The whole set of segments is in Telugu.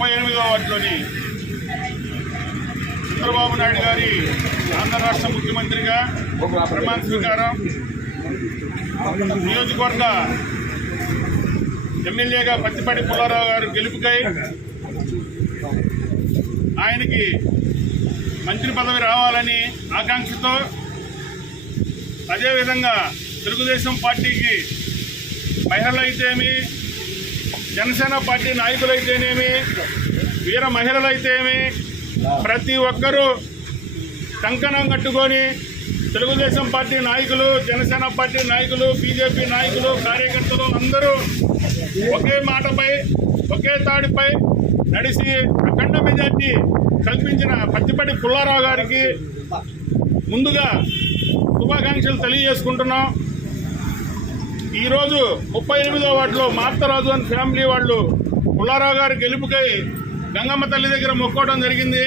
38వ వార్డులోని చంద్రబాబు నాయుడు గారి ఆంధ్ర రాష్ట్ర ముఖ్యమంత్రిగా ప్రమాణ స్వీకారం, నియోజకవర్గ ఎమ్మెల్యేగా పత్తిపాటి పుల్లారావు గారు గెలుపుకై ఆయనకి మంత్రి పదవి రావాలని ఆకాంక్షతో, అదేవిధంగా తెలుగుదేశం పార్టీకి మహిళలైతేమి, జనసేన పార్టీ నాయకులైతేనేమి, వీర మహిళలైతేమి ప్రతి ఒక్కరూ కంకణం కట్టుకొని తెలుగుదేశం పార్టీ నాయకులు, జనసేన పార్టీ నాయకులు, బీజేపీ నాయకులు, కార్యకర్తలు అందరూ ఒకే మాటపై, ఒకే తాడిపై నడిచి అఖండ మెజార్టీ కల్పించిన పత్తిపాటి పుల్లారావు గారికి ముందుగా శుభాకాంక్షలు తెలియజేసుకుంటున్నాం. ఈరోజు 38వ వార్డులో మార్తరాజు అని ఫ్యామిలీ వాళ్ళు పుల్లారావు గారి గెలుపుకై గంగమ్మ తల్లి దగ్గర మొక్కోవడం జరిగింది.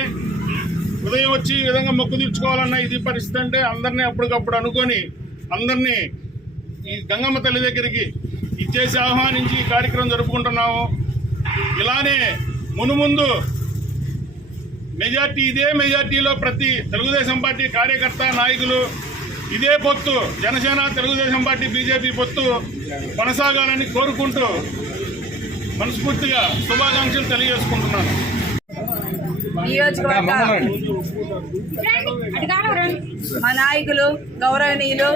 ఉదయం వచ్చి ఈ విధంగా మొక్కు తీర్చుకోవాలన్న ఇది పరిస్థితి అంటే అందరినీ అప్పటికప్పుడు అనుకొని అందరినీ ఈ గంగమ్మ తల్లి దగ్గరికి ఇచ్చేసి ఆహ్వానించి ఈ కార్యక్రమం జరుపుకుంటున్నాము. ఇలానే మునుముందు మెజార్టీ, ఇదే మెజార్టీలో ప్రతి తెలుగుదేశం పార్టీ కార్యకర్త, నాయకులు ఇదే పొత్తు, జనసేన, తెలుగుదేశం పార్టీ, బీజేపీ పొత్తు కొనసాగాలని కోరుకుంటూ మనస్ఫూర్తిగా శుభాకాంక్షలు తెలియజేసుకుంటున్నాను. నియోజకవర్గ మా నాయకులు గౌరవనీయులు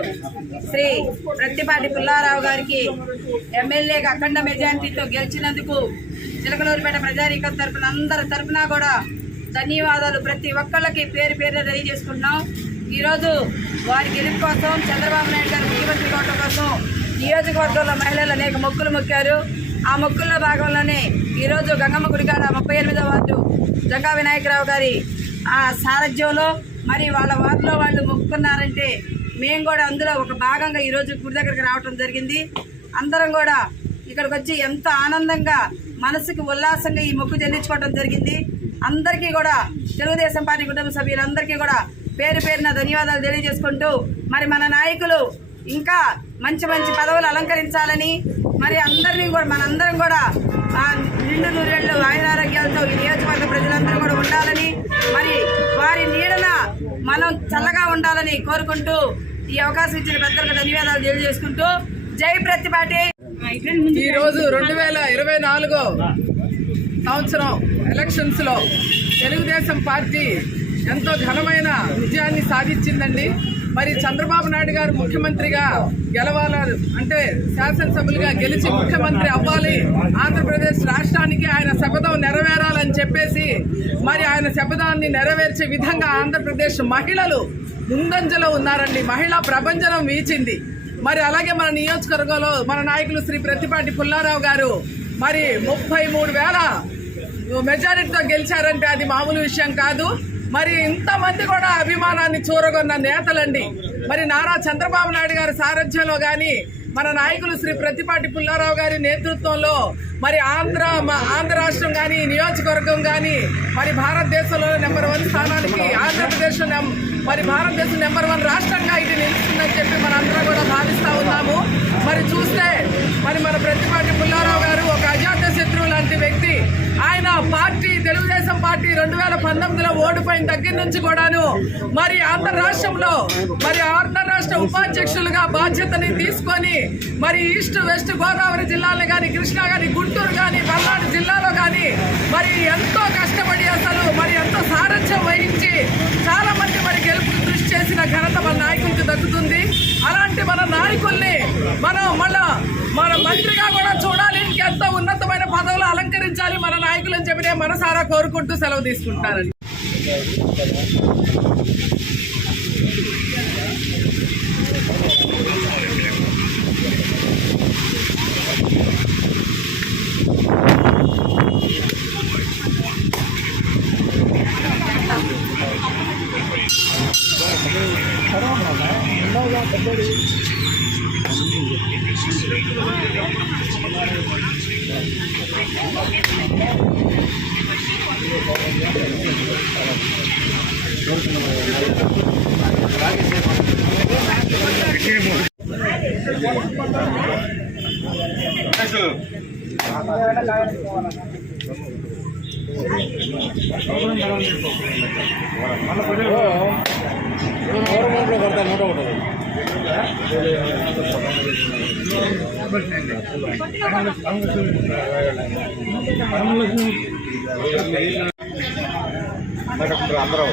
శ్రీ ప్రత్తిపాటి పుల్లారావు గారికి ఎమ్మెల్యేగా అఖండ మెజార్టీతో గెలిచినందుకు చిలకలూరుపేట ప్రజానీకం తరఫున అందరి తరఫున కూడా ధన్యవాదాలు ప్రతి ఒక్కళ్ళకి పేరు పేరున తెలియజేసుకుంటున్నాం. ఈరోజు వారి గెలుపు కోసం, చంద్రబాబు నాయుడు గారు ముఖ్యమంత్రి కావడం కోసం నియోజకవర్గంలో మహిళలు అనేక మొక్కులు మొక్కారు. ఆ మొక్కుల్లో భాగంలోనే ఈరోజు గంగమ్మ గుడికాడ 38వ వార్డు జంగా వినాయకరావు గారి ఆ సారథ్యంలో మరి వాళ్ళ వార్డులో వాళ్ళు మొక్కుకున్నారంటే మేము కూడా అందులో ఒక భాగంగా ఈరోజు గుడి దగ్గరికి రావడం జరిగింది. అందరం కూడా ఇక్కడికి వచ్చి ఎంత ఆనందంగా, మనసుకి ఉల్లాసంగా ఈ మొక్కు చెల్లించుకోవడం జరిగింది. అందరికీ కూడా తెలుగుదేశం పార్టీ కుటుంబ సభ్యులందరికీ కూడా పేరు పేరున ధన్యవాదాలు తెలియజేసుకుంటూ మరి మన నాయకులు ఇంకా మంచి మంచి పదవులు అలంకరించాలని, మరి అందరినీ కూడా మనందరం కూడా నిండు నూరేళ్లు ఆయురారోగ్యాలతో ఈ నియోజకవర్గ ప్రజలందరూ కూడా ఉండాలని, మరి వారి నీడన మనం చల్లగా ఉండాలని కోరుకుంటూ ఈ అవకాశం ఇచ్చిన పెద్దలకు ధన్యవాదాలు తెలియజేసుకుంటూ జై ప్రత్తిపాటి. ఈరోజు 2024 సంవత్సరం ఎలక్షన్స్ లో తెలుగుదేశం పార్టీ ఎంతో ఘనమైన విజయాన్ని సాధించిందండి. మరి చంద్రబాబు నాయుడు గారు ముఖ్యమంత్రిగా గెలవాలి అంటే, శాసనసభ్యులుగా గెలిచి ముఖ్యమంత్రి అవ్వాలి, ఆంధ్రప్రదేశ్ రాష్ట్రానికి ఆయన శపథం నెరవేరాలని చెప్పేసి మరి ఆయన శపథాన్ని నెరవేర్చే విధంగా ఆంధ్రప్రదేశ్ మహిళలు ముందంజలో ఉన్నారండి. మహిళా ప్రభంజనం వీచింది. మరి అలాగే మన నియోజకవర్గంలో మన నాయకులు శ్రీ ప్రత్తిపాటి పుల్లారావు గారు మరి 33,000 మెజారిటీతో గెలిచారంటే అది మామూలు విషయం కాదు. మరి ఇంతమంది కూడా అభిమానాన్ని చూరగొన్న నేతలండి. మరి నారా చంద్రబాబు నాయుడు గారి సారథ్యంలో కానీ, మన నాయకులు శ్రీ ప్రత్తిపాటి పుల్లారావు గారి నేతృత్వంలో మరి ఆంధ్ర రాష్ట్రం కానీ, నియోజకవర్గం కానీ మరి భారతదేశంలో నెంబర్ 1 స్థానానికి ఆంధ్రప్రదేశ్ మరి భారతదేశం నెంబర్ 1 రాష్ట్రంగా ఇది నిలుస్తుందని చెప్పి మనందరం కూడా భావిస్తూ ఉన్నాము. మరి చూస్తే మరి మన ప్రత్తిపాటి పుల్లారావు గారు ఒక అజాత శత్రువు లాంటి వ్యక్తి. ఆయన పార్టీ, తెలుగుదేశం పార్టీ 2019లో ఓడిపోయిన దగ్గర నుంచి కూడాను మరి ఆంధ్ర రాష్ట్రంలో మరి ఆంధ్ర రాష్ట్ర ఉపాధ్యక్షులుగా బాధ్యతని తీసుకొని మరి ఈస్ట్ వెస్ట్ గోదావరి జిల్లాలు కానీ, కృష్ణా కానీ, గుంటూరు కానీ, పల్నాడు జిల్లాలో కానీ మరి ఎంతో కష్టపడి అసలు మరి ఎంతో సారథ్యం వహించి చాలా మంది మరి గెలుపుకు కృషి చేసిన ఘనత మన నాయకులకు దక్కుతుంది. అలాంటి మన నాయకుల్ని మనం మళ్ళా మన మంత్రిగా కూడా చూడాలి, ఇంకెంతో ఉన్నతమైన పదవులు అలంకరించాలి మన నాయకులు అని చెప్పి నేను మనసారా కోరుకుంటూ సెలవు తీసుకుంటానని. అందరూ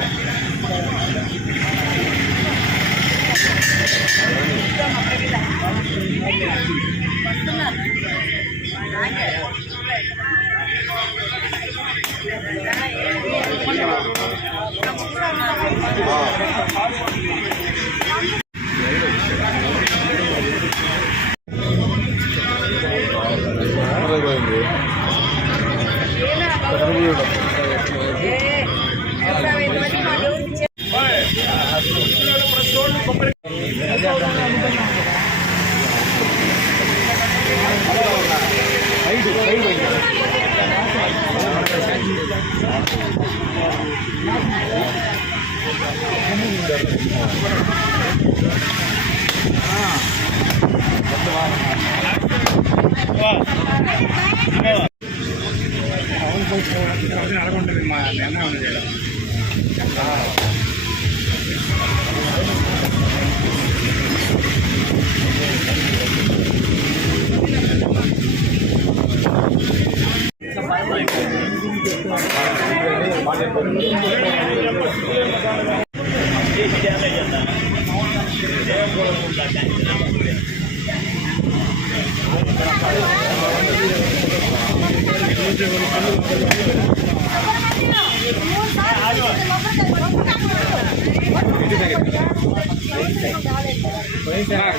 అడగంటుంది మా నిర్ణయం ఉంది.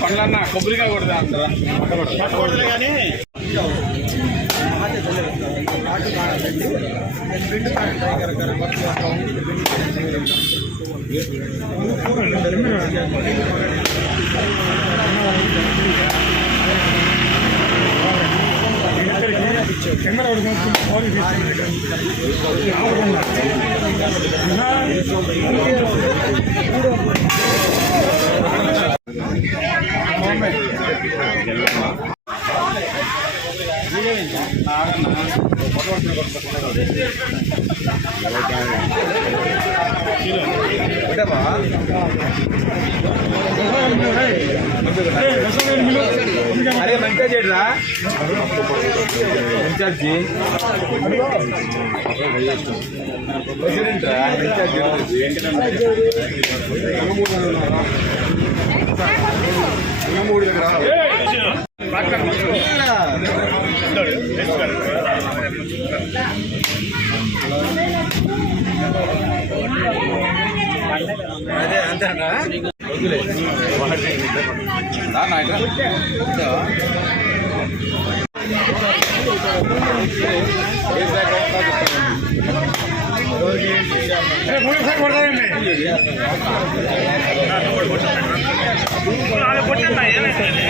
కొండలన్నా కొబ్బరిగా కొడదా కొట్టకూడదు కానీ అరే మంచిగా చేయరా ఇన్ఛార్జి ప్రెసిడెంట్ మూడు దగ్గర అదే అంతేనా కొట్టండి